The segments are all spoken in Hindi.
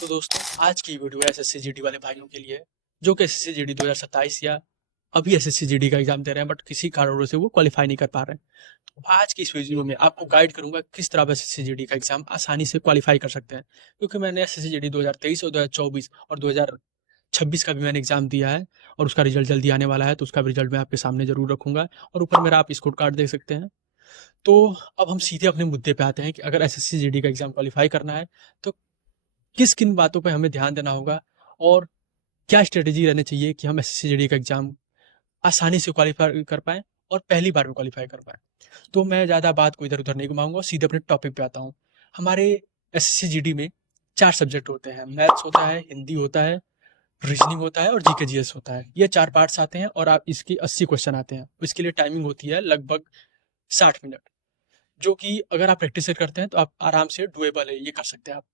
तो दोस्तों आज की वीडियो एसएससी जीडी वाले भाइयों के लिए है, जो कि एसएससी जीडी 2027 या अभी एसएससी जीडी का एग्जाम दे रहे हैं बट किसी कारणों से वो क्वालिफाई नहीं कर पा रहे हैं। तो आज की इस वीडियो में आपको गाइड करूंगा किस तरह आप एसएससी जीडी का एग्जाम आसानी से क्वालिफाई कर सकते हैं, क्योंकि मैंने एसएससी जीडी 2023 और 2024 और 2026 का भी मैंने एग्जाम दिया है और उसका रिजल्ट जल्दी आने वाला है, तो उसका भी रिजल्ट मैं आपके सामने जरूर रखूंगा और ऊपर मेरा आप स्कोर कार्ड देख सकते हैं। तो अब हम सीधे अपने मुद्दे पे आते हैं कि अगर एसएससी जीडी का एग्जाम क्वालिफाई करना है तो किस किन बातों पे हमें ध्यान देना होगा और क्या स्ट्रेटेजी रहनी चाहिए कि हम एसएससी जीडी का एग्जाम आसानी से क्वालिफाई कर पाएं और पहली बार में क्वालिफाई कर पाएं। तो मैं ज़्यादा बात को इधर उधर नहीं घुमाऊंगा, सीधे अपने टॉपिक पे आता हूँ। हमारे एसएससी जीडी में 4 सब्जेक्ट होते हैं, मैथ्स होता है, हिंदी होता है, रीजनिंग होता है और जीके जीएस होता है। ये 4 पार्ट्स आते हैं और आप इसके 80 क्वेश्चन आते हैं। इसके लिए टाइमिंग होती है लगभग 60 मिनट, जो कि अगर आप प्रैक्टिस करते हैं तो आप आराम से डुएबल है, ये कर सकते हैं आप।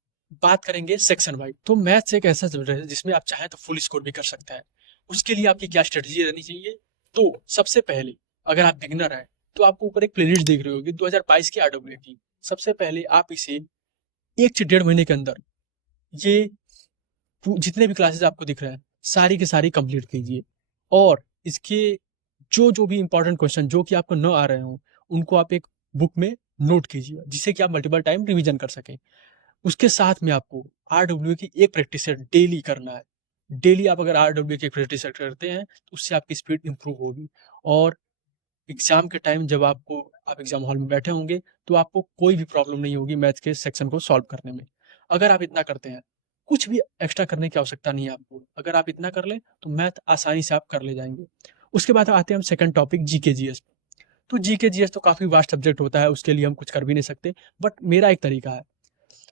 बात करेंगे सेक्शन वाइज, तो मैथ्स एक ऐसा सब्जेक्ट है जिसमें आप चाहें तो फुल स्कोर भी कर सकते हैं। उसके लिए आपकी क्या स्ट्रेटजी रहनी चाहिए? तो सबसे पहले अगर आप बिगिनर हैं तो आपको ऊपर एक प्लेलिस्ट दिख रही होगी 2022 की आरडब्ल्यू की। सबसे पहले आप इसे 1 से 1.5 महीने के अंदर ये जितने भी क्लासेस आपको दिख रहे हैं सारी की सारी कंप्लीट कीजिए और इसके जो भी इंपॉर्टेंट क्वेश्चन जो कि आपको न आ रहे हो उनको आप एक बुक में नोट कीजिए, जिससे कि आप मल्टीपल टाइम रिवीजन कर सकें। उसके साथ में आपको आरडब्ल्यू की एक प्रैक्टिस सेट डेली करना है। डेली आप अगर आरडब्ल्यू की एक प्रैक्टिस सेट करते हैं तो उससे आपकी स्पीड इंप्रूव होगी और एग्जाम के टाइम जब आप एग्जाम हॉल में बैठे होंगे तो आपको कोई भी प्रॉब्लम नहीं होगी मैथ के सेक्शन को सॉल्व करने में। अगर आप इतना करते हैं, कुछ भी एक्स्ट्रा करने की आवश्यकता नहीं है आपको। अगर आप इतना कर लें तो मैथ आसानी से आप कर ले जाएंगे। उसके बाद आते हैं हम सेकंड टॉपिक जीके जीएस। तो जीके जीएस तो काफी वास्ट सब्जेक्ट होता है, उसके लिए हम कुछ कर भी नहीं सकते, बट मेरा एक तरीका है।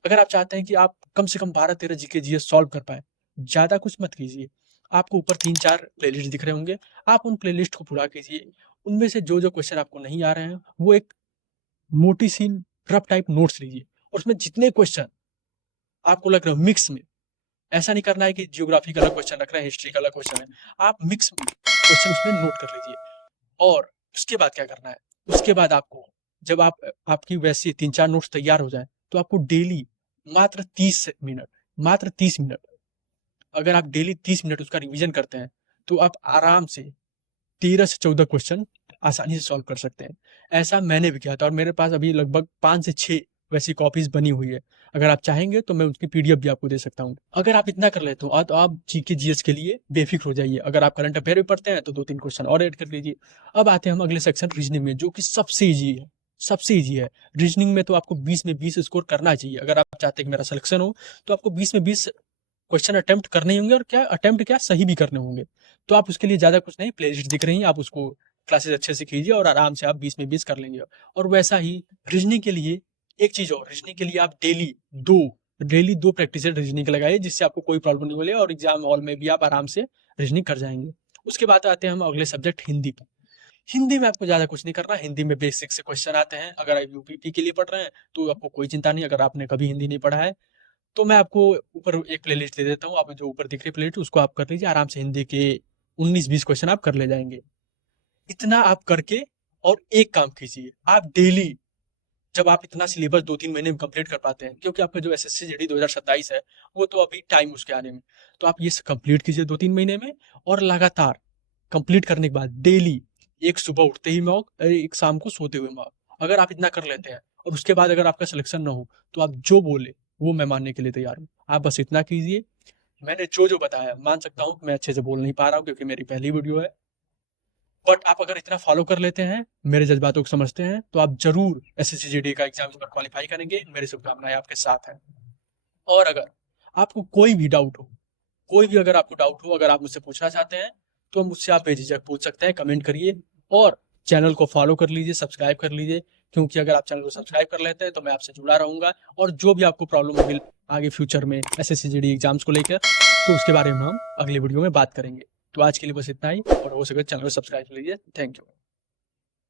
अगर आप चाहते हैं कि आप कम से कम 12-13 जीके जीएस सॉल्व कर पाए, ज्यादा कुछ मत कीजिए। आपको ऊपर 3-4 प्लेलिस्ट दिख रहे होंगे, आप उन प्लेलिस्ट को पूरा कीजिए। उनमें से जो क्वेश्चन आपको नहीं आ रहे हैं वो एक मोटी सी रफ टाइप नोट्स लीजिए और उसमें जितने क्वेश्चन आपको लग रहा है मिक्स में, ऐसा नहीं करना है कि जियोग्राफी का अलग क्वेश्चन रख रहे हैं, हिस्ट्री का अलग क्वेश्चन है, आप मिक्स क्वेश्चन उसमें नोट कर लीजिए। और उसके बाद क्या करना है, उसके बाद आपको जब आपकी वैसे 3-4 नोट्स तैयार हो जाए तो आपको डेली मात्र 30 मिनट अगर आप डेली 30 मिनट उसका रिवीजन करते हैं तो आप आराम से 13 से 14 क्वेश्चन आसानी से सॉल्व कर सकते हैं। ऐसा मैंने भी किया था और मेरे पास अभी लगभग 5 से 6 वैसी कॉपीज बनी हुई है। अगर आप चाहेंगे तो मैं उसकी पीडीएफ भी आपको दे सकता हूँ। अगर आप इतना कर लेते हो तो आप जीके जीएस के लिए बेफिक्र हो जाइए। अगर आप करंट अफेयर भी पढ़ते हैं तो 2-3 क्वेश्चन और ऐड कर लीजिए। अब आते हैं हम अगले सेक्शन रीजनिंग में, जो कि सबसे ईजी है। सबसे ईजी है रीजनिंग में, तो आपको 20 में 20 स्कोर करना चाहिए। अगर आप चाहते हैं कि मेरा सिलेक्शन हो तो आपको 20 में 20 क्वेश्चन अटेम्प्ट करने ही होंगे और क्या सही भी करने होंगे। तो आप उसके लिए ज्यादा कुछ नहीं, प्लेलिस्ट दिख रही है, आप उसको क्लासेस अच्छे से कीजिए और आराम से आप 20 में 20 कर लेंगे। और वैसा ही रीजनिंग के लिए एक चीज और, रीजनिंग के लिए आप डेली दो प्रैक्टिस रीजनिंग लगाइए, जिससे आपको कोई प्रॉब्लम नहीं मिले और एग्जाम हॉल में भी आप आराम से रीजनिंग कर जाएंगे। उसके बाद आते हैं हम अगले सब्जेक्ट हिंदी पर। हिंदी में आपको ज्यादा कुछ नहीं करना। हिंदी में बेसिक से क्वेश्चन आते हैं। अगर आप यूपीटी के लिए पढ़ रहे हैं तो आपको कोई चिंता नहीं। अगर आपने कभी हिंदी नहीं पढ़ा है तो मैं आपको ऊपर एक प्लेलिस्ट दे देता हूँ, आप जो ऊपर दिख रही प्लेलिस्ट उसको आप कर लीजिए। आराम से हिंदी के 19-20 क्वेश्चन आप कर ले जाएंगे। इतना आप करके और एक काम कीजिए, आप डेली जब आप इतना सिलेबस 2-3 महीने में कंप्लीट कर पाते हैं, क्योंकि आपका जो एसएससी जीडी 2027 है वो तो अभी टाइम उसके आने में, तो आप ये कंप्लीट कीजिए 2-3 महीने में। और लगातार कंप्लीट करने के बाद डेली एक सुबह उठते ही मॉक, एक शाम को सोते हुए मॉक, अगर आप इतना कर लेते हैं और उसके बाद अगर आपका सिलेक्शन ना हो तो आप जो बोले वो मैं मानने के लिए तैयार हूँ। आप बस इतना कीजिए। मैंने जो बताया, मान सकता हूँ मैं अच्छे से बोल नहीं पा रहा हूँ क्योंकि मेरी पहली वीडियो है, बट आप अगर इतना फॉलो कर लेते हैं, मेरे जज्बातों को समझते हैं, तो आप जरूर एसएससी जीडी का एग्जाम पर क्वालिफाई करेंगे। मेरी शुभकामनाएं आपके साथ हैं। और अगर आपको कोई भी डाउट हो, अगर आप मुझसे पूछना चाहते हैं तो मुझसे आप बेझिझक पूछ सकते हैं, कमेंट करिए और चैनल को फॉलो कर लीजिए, सब्सक्राइब कर लीजिए, क्योंकि अगर आप चैनल को सब्सक्राइब कर लेते हैं तो मैं आपसे जुड़ा रहूंगा और जो भी आपको प्रॉब्लम होगी आगे फ्यूचर में एसएससी जीडी एग्जाम्स को लेकर, तो उसके बारे में हम अगले वीडियो में बात करेंगे। तो आज के लिए बस इतना ही और हो सके चैनल को सब्सक्राइब कर लीजिए। Thank you.